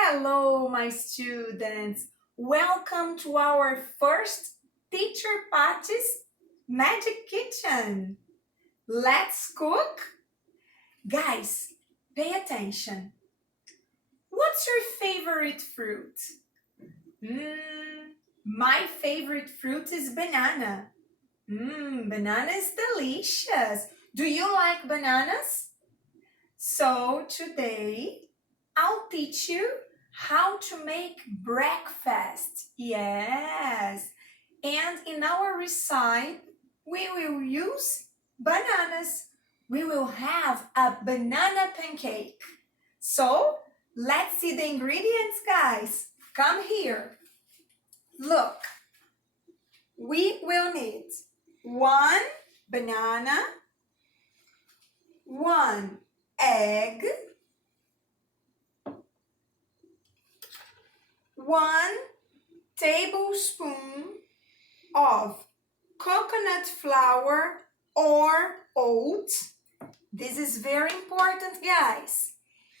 Hello, my students. Welcome to our first Teacher Patty's Magic Kitchen. Let's cook? Guys, pay attention. What's your favorite fruit? My favorite fruit is banana. Banana is delicious. Do you like bananas? So today, I'll teach you how to make breakfast. Yes. And in our recipe, we will use bananas. We will have a banana pancake. So, let's see the ingredients, guys. Come here. Look. We will need 1 banana, 1 egg, 1 tablespoon of coconut flour or oats. This is very important, guys.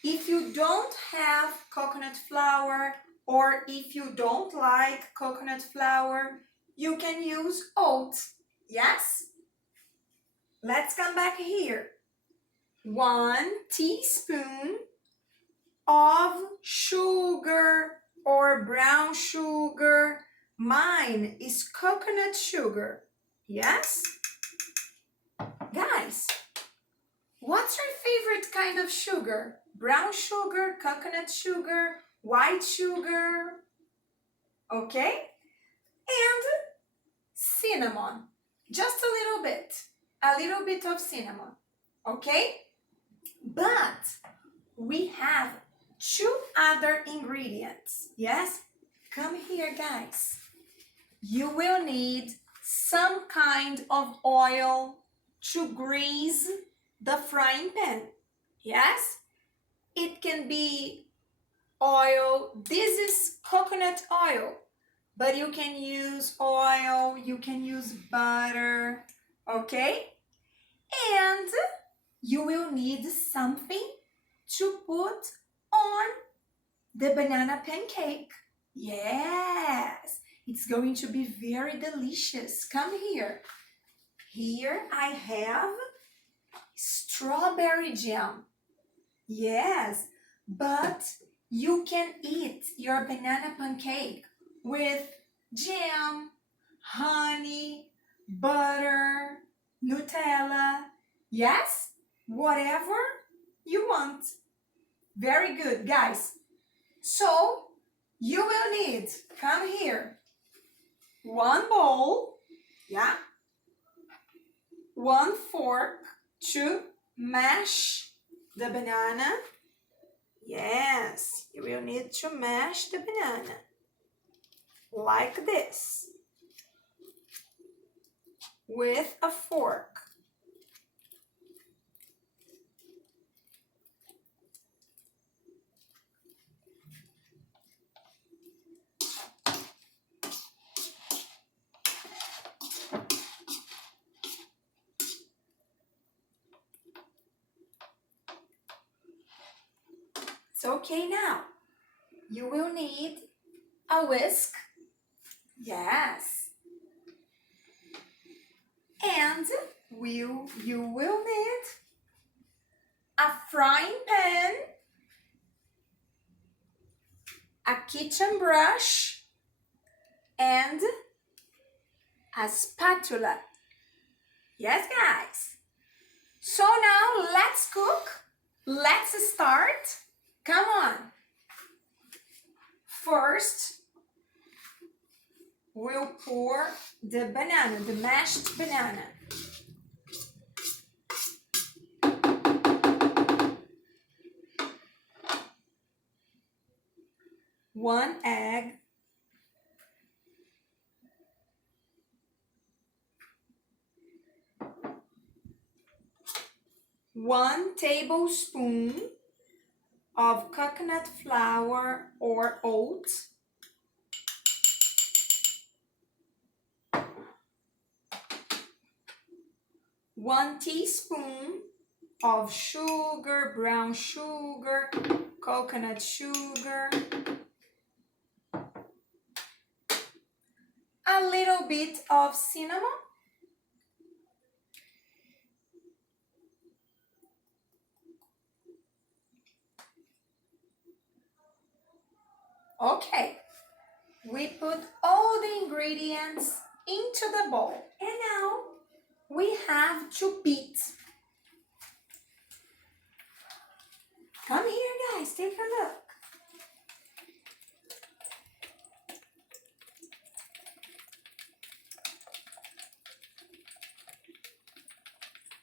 If you don't have coconut flour or if you don't like coconut flour, you can use oats. Yes? Let's come back here. 1 teaspoon of sugar or brown sugar. Mine is coconut sugar. Yes? Guys, what's your favorite kind of sugar? Brown sugar, coconut sugar, white sugar? Okay? And cinnamon. Just a little bit of cinnamon. Okay? But we have 2 other ingredients. Yes? Come here, guys. You will need some kind of oil to grease the frying pan. Yes? It can be oil. This is coconut oil, but you can use oil, you can use butter, okay? And you will need something to put on the banana pancake. Yes, it's going to be very delicious. Come here. Here I have strawberry jam. Yes, but you can eat your banana pancake with jam, honey, butter, Nutella. Yes, whatever you want. Very good, guys. So, you will need, come here, 1 bowl, yeah, 1 fork to mash the banana. Yes, you will need to mash the banana like this with a fork. It's okay now. You will need a whisk. Yes. And you will need a frying pan, a kitchen brush, and a spatula. Yes, guys. So now let's cook. Let's start. Come on. First, we'll pour the banana, the mashed banana. One egg. 1 tablespoon of coconut flour or oats. 1 teaspoon of sugar, brown sugar, coconut sugar, a little bit of cinnamon, okay, we put all the ingredients into the bowl and now we have to beat. Come here guys, take a look.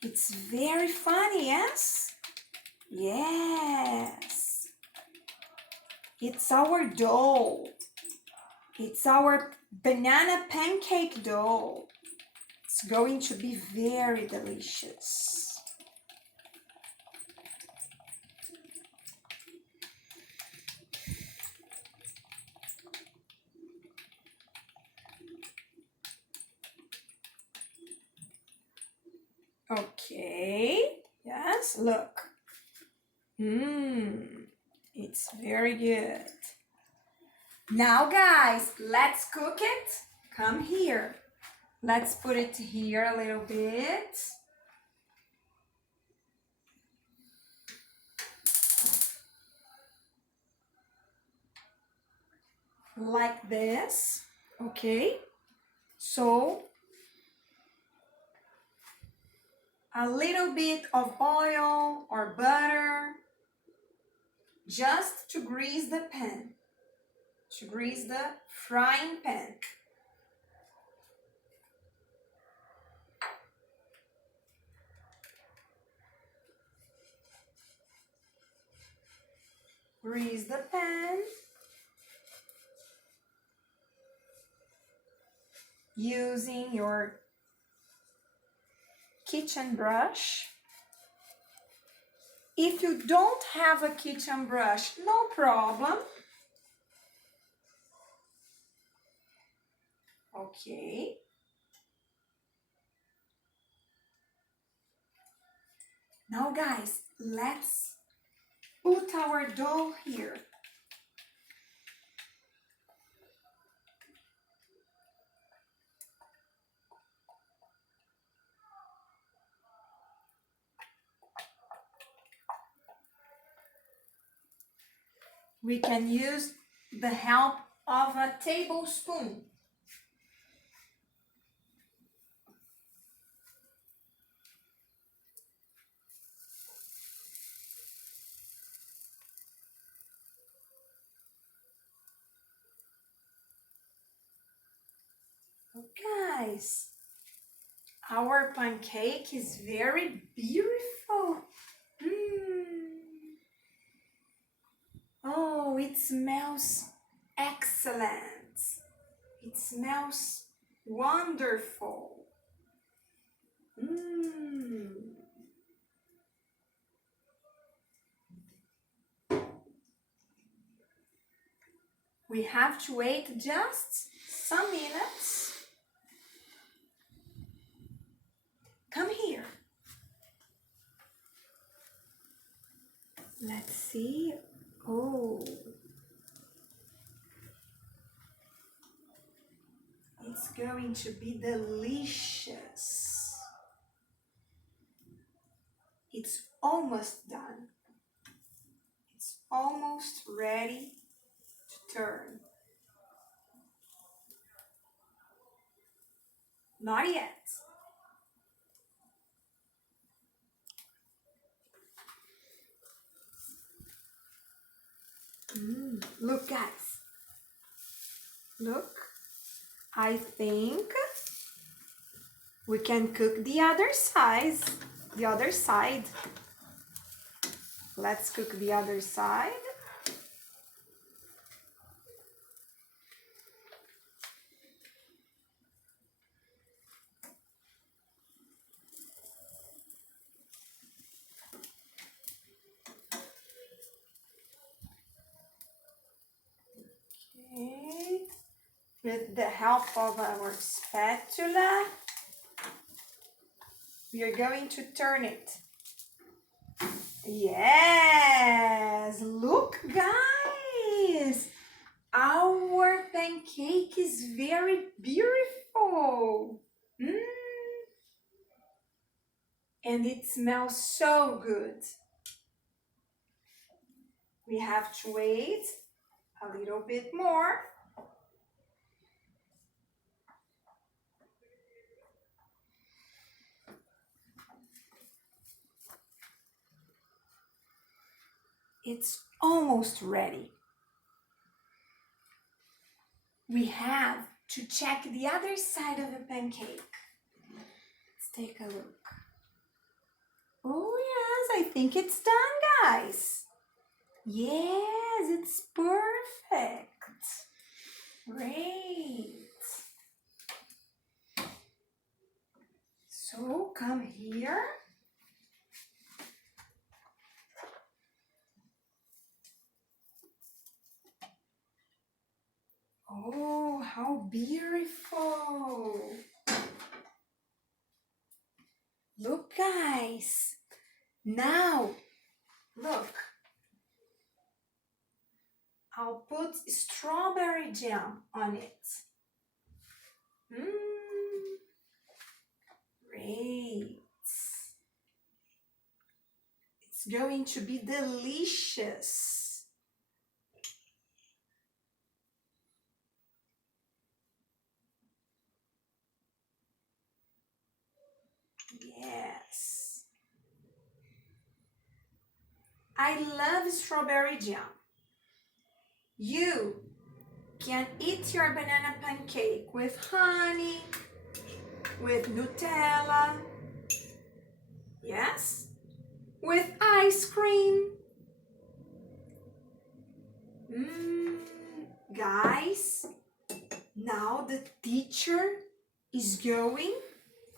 It's very funny, yes? Yes. It's our dough. It's our banana pancake dough. It's going to be very delicious. Okay, yes, look. It's very good. Now guys, let's cook it. Come here. Let's put it here a little bit. Like this, okay? So, a little bit of oil or butter just to grease the pan, to grease the frying pan. Grease the pan using your kitchen brush. If you don't have a kitchen brush, no problem. Okay. Now guys, let's put our dough here. We can use the help of a tablespoon. Guys, our pancake is very beautiful. Oh, it smells excellent. It smells wonderful. We have to wait just some minutes. Come here. Let's see. Oh. It's going to be delicious. It's almost done. It's almost ready to turn. Not yet. Look guys. Look. I think we can cook the other side. Let's cook the other side. Okay. With the help of our spatula, we are going to turn it. Yes, look guys, our pancake is very beautiful. And it smells so good. We have to wait a little bit more. It's almost ready. We have to check the other side of the pancake. Let's take a look. Oh yes, I think it's done, guys. Yes, it's perfect. Great. So come here. Oh, how beautiful. Look, guys. Now, look. I'll put strawberry jam on it. Great. It's going to be delicious. Yes. I love strawberry jam. You can eat your banana pancake with honey, with Nutella, yes, with ice cream. Guys, now the teacher is going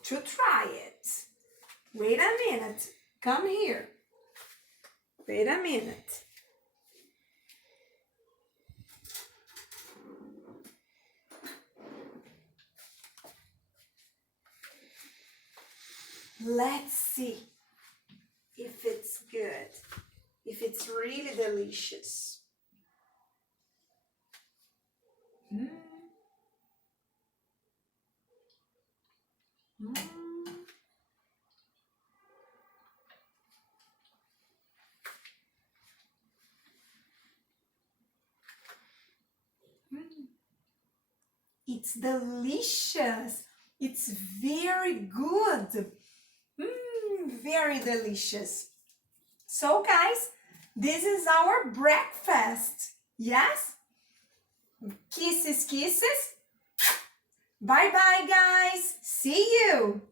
to try it. Wait a minute, come here. Wait a minute. Let's see if it's good, if it's really delicious. It's delicious. It's very good. Very delicious. So guys, this is our breakfast. Yes? Kisses, kisses. Bye bye guys. See you.